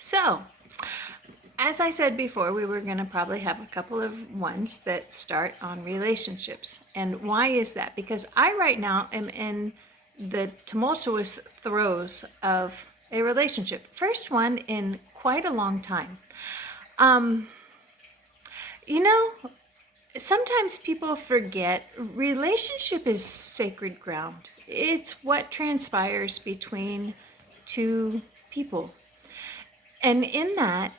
So, as I said before, we were going to probably have a couple of ones that start on relationships. And why is that? Because I right now am in the tumultuous throes of a relationship. First one in quite a long time. Um, you know, Sometimes people forget relationship is sacred ground. It's what transpires between two people. And in that,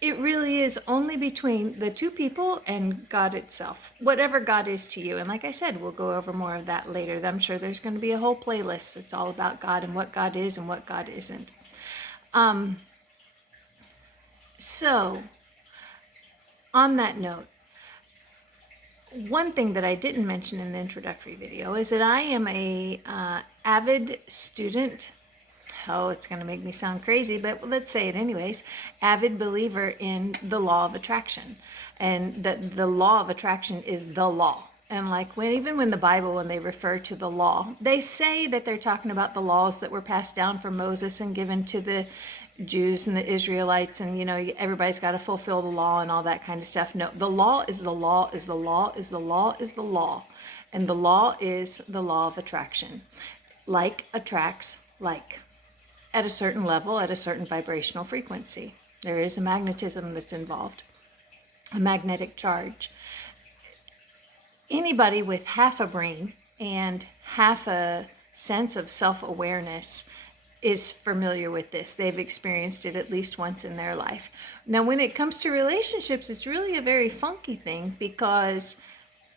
it really is only between the two people and God itself, whatever God is to you. And like I said, we'll go over more of that later. I'm sure there's going to be a whole playlist that's all about God and what God is and what God isn't. So, on that note, one thing that I didn't mention in the introductory video is that I am a avid student. Oh, it's going to make me sound crazy, but let's say it anyways. Avid believer in the law of attraction, and that the law of attraction is the law. And like even when the Bible, when they refer to the law, they say that they're talking about the laws that were passed down from Moses and given to the Jews and the Israelites, and everybody's got to fulfill the law and all that kind of stuff. No, the law is the law is the law is the law is the law, and the law is the law of attraction. Like attracts like at a certain level, at a certain vibrational frequency. There is a magnetism that's involved, a magnetic charge. Anybody with half a brain and half a sense of self-awareness is familiar with this. They've experienced it at least once in their life. Now, when it comes to relationships, it's really a very funky thing because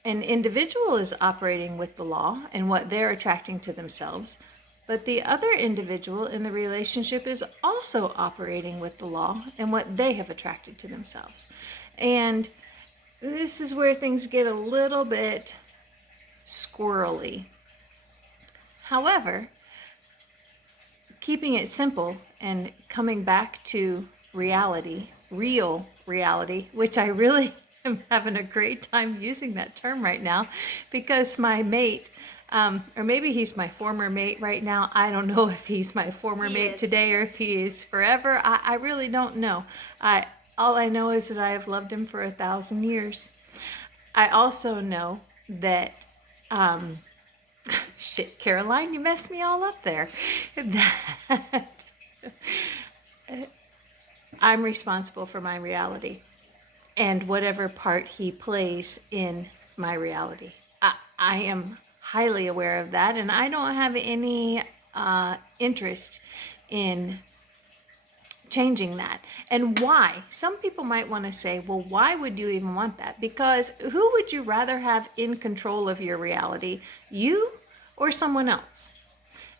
an individual is operating with the law and what they're attracting to themselves, but the other individual in the relationship is also operating with the law and what they have attracted to themselves. And this is where things get a little bit squirrely. However, keeping it simple and coming back to reality, real reality, which I really am having a great time using that term right now because my mate, or maybe he's my former mate right now. I don't know if he's my former mate today or if he is forever. I really don't know. All I know is that I have loved him for 1,000 years. I also know that shit, Caroline, you messed me all up there. That I'm responsible for my reality and whatever part he plays in my reality. I am highly aware of that, and I don't have any interest in changing that. And why? Some people might want to say, well, why would you even want that? Because who would you rather have in control of your reality, you or someone else?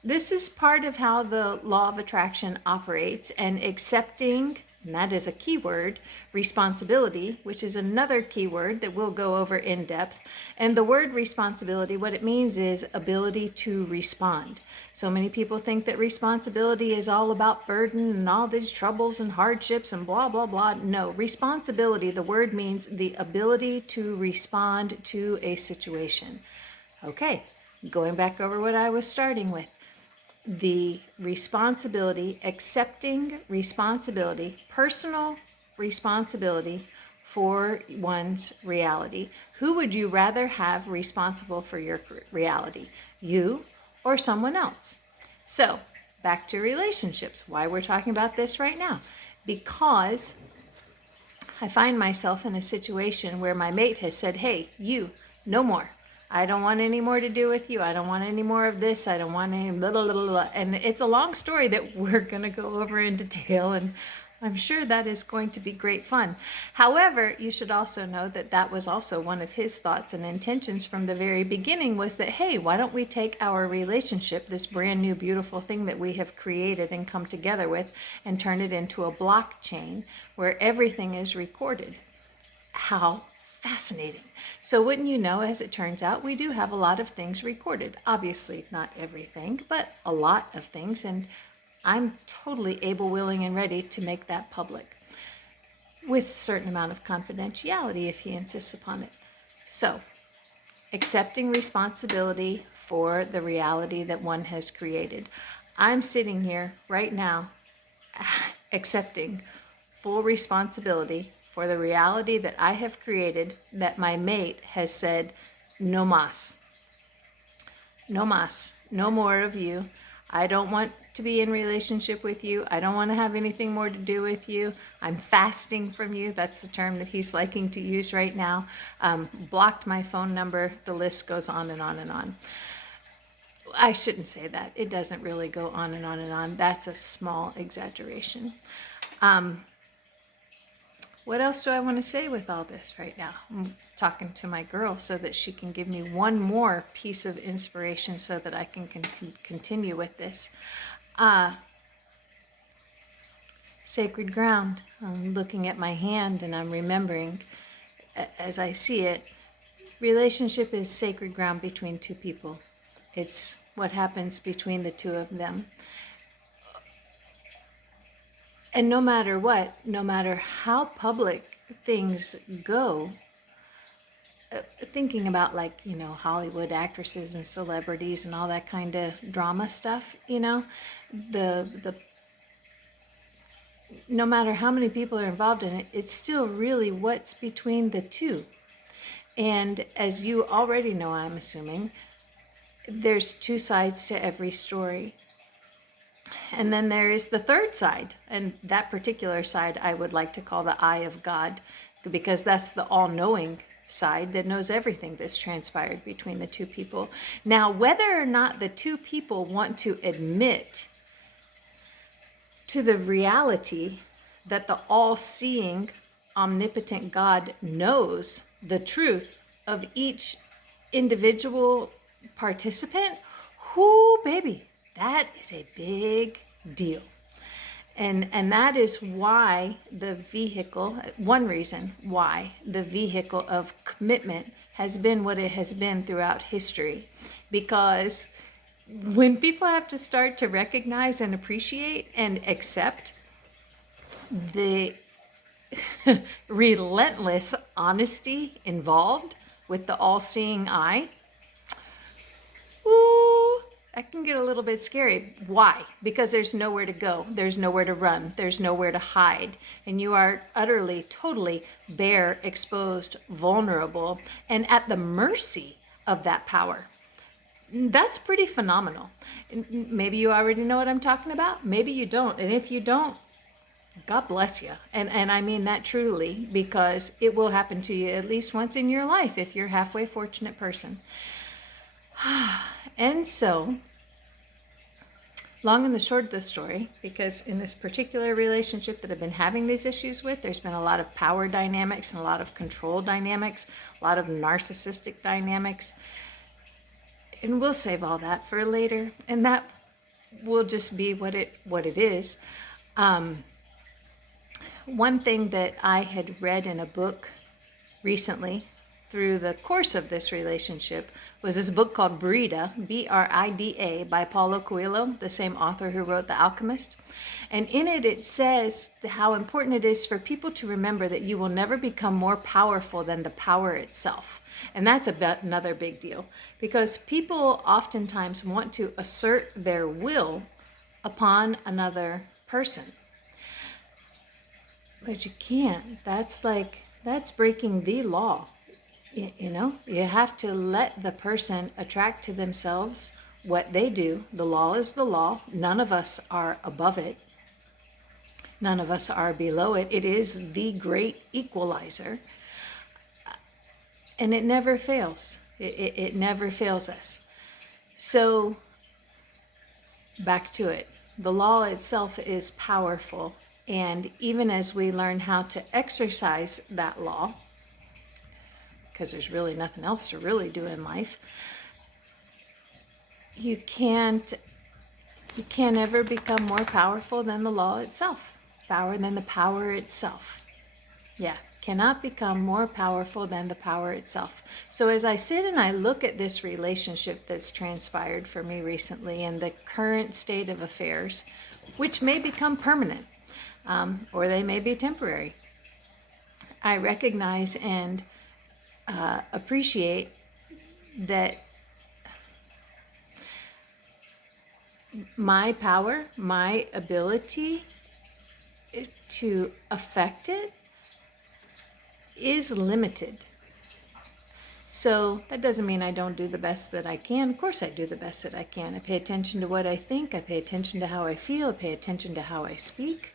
This is part of how the law of attraction operates, and accepting, and that is a key word, responsibility, which is another key word that we'll go over in depth. And the word responsibility, what it means is ability to respond. So many people think that responsibility is all about burden and all these troubles and hardships and blah, blah, blah. No, responsibility, the word means the ability to respond to a situation. Okay, going back over what I was starting with. The responsibility, accepting responsibility, personal responsibility for one's reality. Who would you rather have responsible for your reality? You or someone else? So, back to relationships. Why we're talking about this right now? Because I find myself in a situation where my mate has said, hey, you, no more. I don't want any more to do with you. I don't want any more of this. I don't want any blah, blah, blah, blah. And it's a long story that we're going to go over in detail, and I'm sure that is going to be great fun. However, you should also know that that was also one of his thoughts and intentions from the very beginning, was that, hey, why don't we take our relationship, this brand new beautiful thing that we have created and come together with, and turn it into a blockchain where everything is recorded. How fascinating. So wouldn't you know, as it turns out, we do have a lot of things recorded. Obviously, not everything, but a lot of things. And I'm totally able, willing, and ready to make that public with a certain amount of confidentiality if he insists upon it. So, accepting responsibility for the reality that one has created. I'm sitting here right now accepting full responsibility for the reality that I have created, that my mate has said, no mas. No mas. No more of you. I don't want to be in relationship with you. I don't want to have anything more to do with you. I'm fasting from you. That's the term that he's liking to use right now. Blocked my phone number. The list goes on and on and on. I shouldn't say that. It doesn't really go on and on and on. That's a small exaggeration. What else do I want to say with all this right now? I'm talking to my girl so that she can give me one more piece of inspiration so that I can continue with this. Sacred ground. I'm looking at my hand and I'm remembering, as I see it, relationship is sacred ground between two people. It's what happens between the two of them. And no matter what, no matter how public things go, thinking about like, Hollywood actresses and celebrities and all that kind of drama stuff, the no matter how many people are involved in it, it's still really what's between the two. And as you already know, I'm assuming, there's two sides to every story. And then there is the third side, and that particular side I would like to call the eye of God, because that's the all-knowing side that knows everything that's transpired between the two people. Now, whether or not the two people want to admit to the reality that the all-seeing, omnipotent God knows the truth of each individual participant, whoo, baby, that is a big deal. And that is why the vehicle, one reason why the vehicle of commitment has been what it has been throughout history. Because when people have to start to recognize and appreciate and accept the relentless honesty involved with the all-seeing eye, ooh, that can get a little bit scary. Why? Because there's nowhere to go. There's nowhere to run. There's nowhere to hide. And you are utterly, totally bare, exposed, vulnerable, and at the mercy of that power. That's pretty phenomenal. Maybe you already know what I'm talking about. Maybe you don't. And if you don't, God bless you. And I mean that truly, because it will happen to you at least once in your life if you're a halfway fortunate person. And so, long and the short of the story, because in this particular relationship that I've been having these issues with, there's been a lot of power dynamics and a lot of control dynamics, a lot of narcissistic dynamics. And we'll save all that for later. And that will just be what it is. One thing that I had read in a book recently through the course of this relationship was this book called Brida, Brida, by Paulo Coelho, the same author who wrote The Alchemist. And in it, it says how important it is for people to remember that you will never become more powerful than the power itself. And that's another big deal, because people oftentimes want to assert their will upon another person. But you can't. That's breaking the law. You have to let the person attract to themselves what they do. The law is the law. None of us are above it. None of us are below it. It is the great equalizer. And it never fails. It never fails us. So, back to it. The law itself is powerful. And even as we learn how to exercise that law, because there's really nothing else to really do in life, you can't ever become more powerful than the law itself. Power than the power itself. Yeah, cannot become more powerful than the power itself. So as I sit and I look at this relationship that's transpired for me recently and the current state of affairs, which may become permanent, or they may be temporary, I recognize and appreciate that my power, my ability to affect it is limited. So that doesn't mean I don't do the best that I can. Of course I do the best that I can. I pay attention to what I think. I pay attention to how I feel. I pay attention to how I speak.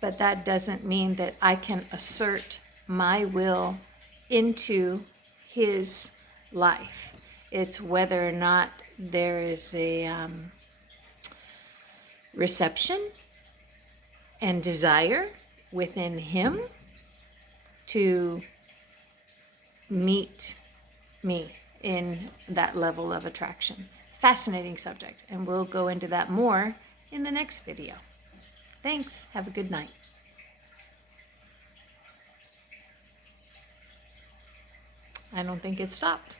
But that doesn't mean that I can assert my will into his life. It's whether or not there is a reception and desire within him to meet me in that level of attraction. Fascinating subject, and we'll go into that more in the next video. Thanks. Have a good night. I don't think it stopped.